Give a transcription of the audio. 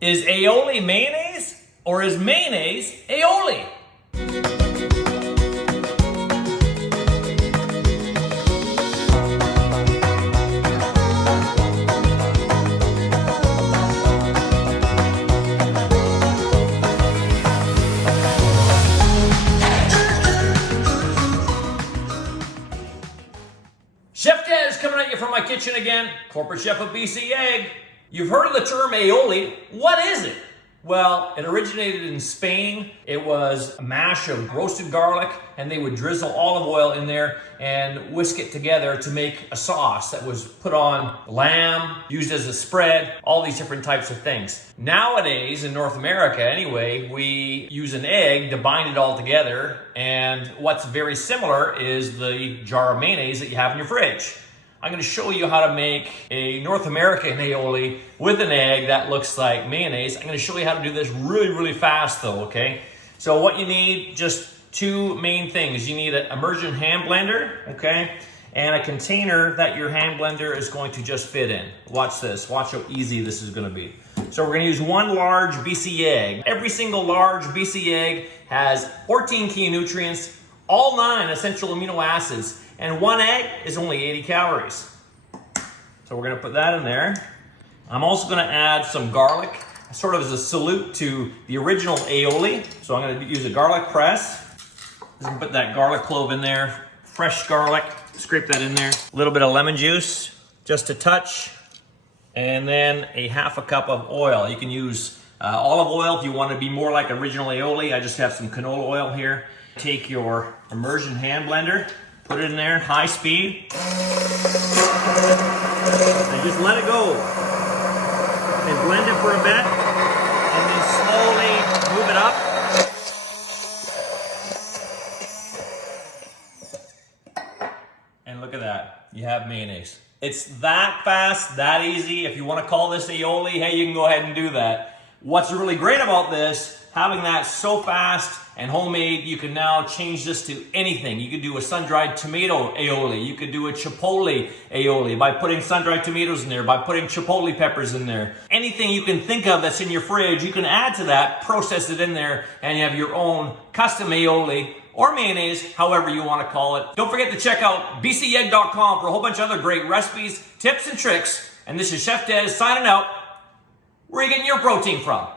Is aioli mayonnaise or is mayonnaise aioli? Chef Dez coming at you from my kitchen again, corporate chef of BC Egg. You've heard of the term aioli. What is it? Well, it originated in Spain. It was a mash of roasted garlic, and they would drizzle olive oil in there and whisk it together to make a sauce that was put on lamb, used as a spread, all these different types of things. Nowadays, in North America anyway, we use an egg to bind it all together, and what's very similar is the jar of mayonnaise that you have in your fridge. I'm going to show you how to make a North American aioli with an egg that looks like mayonnaise. I'm going to show you how to do this really fast though, okay? So what you need, just two main things. You need an immersion hand blender, okay? And a container that your hand blender is going to just fit in. Watch this. Watch how easy this is going to be. So we're going to use one large BC egg. Every single large BC egg has 14 key nutrients, all 9 essential amino acids, and one egg is only 80 calories. So we're gonna put that in there. I'm also gonna add some garlic, sort of as a salute to the original aioli. So I'm gonna use a garlic press. I'm gonna put that garlic clove in there, fresh garlic, scrape that in there. A little bit of lemon juice, just a touch. And then a half a cup of oil. You can use olive oil if you wanna be more like original aioli. I just have some canola oil here. Take your immersion hand blender, put it in there, high speed. And just let it go. And blend it for a bit. And then slowly move it up. And look at that. You have mayonnaise. It's that fast, that easy. If you want to call this aioli, hey, you can go ahead and do that. What's really great about this, having that so fast and homemade, you can now change this to anything. You could do a sun-dried tomato aioli. You could do a chipotle aioli by putting sun-dried tomatoes in there, by putting chipotle peppers in there. Anything you can think of that's in your fridge, you can add to that, process it in there, and you have your own custom aioli or mayonnaise, however you want to call it. Don't forget to check out bcegg.com for a whole bunch of other great recipes, tips, and tricks. And this is Chef Dez signing out. Where are you getting your protein from?